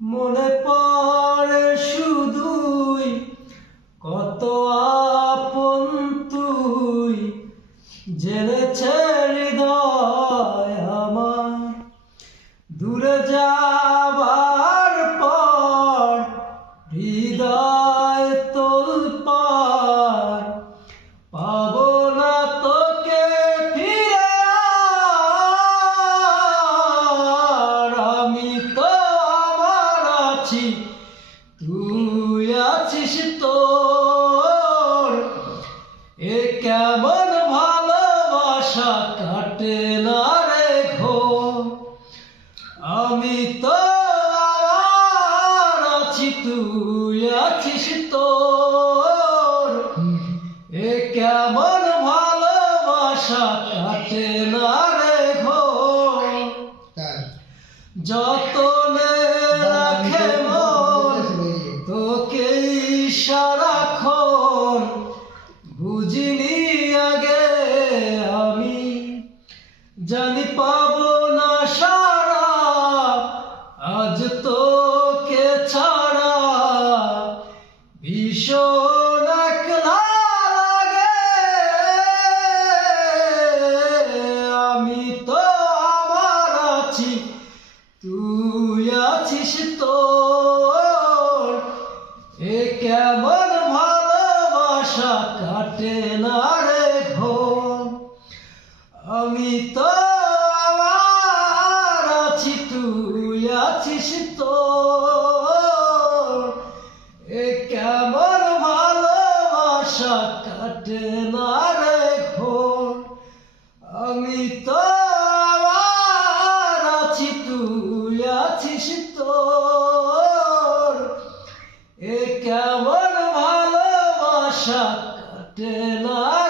মনে পড়ে শুধুই কত আপন তুই। জেনেছে হৃদয় আমার। দূরে যাবার আছি, তুই আছিস তোর। এ কেমন ভালোবাসা কাটে না রে ঘোর আমি তো আছি, তুই আছিস তোর। এ কেমন ভালোবাসা কাটে না সারাক্ষণ বুঝিনি আগে আমি। জানি পাব না সারা আজ তোকে ছাড়া ভীষণ এ কেমন ভালোবাসা কাটে না রে আমি তো আমার আছি, তুই আছিস তোর এ কেমন ভালোবাসা কাটে না রে আমি তো আমার আছি, তুই আছিস তোর। এ কেমন ভালোবাসা কাটে না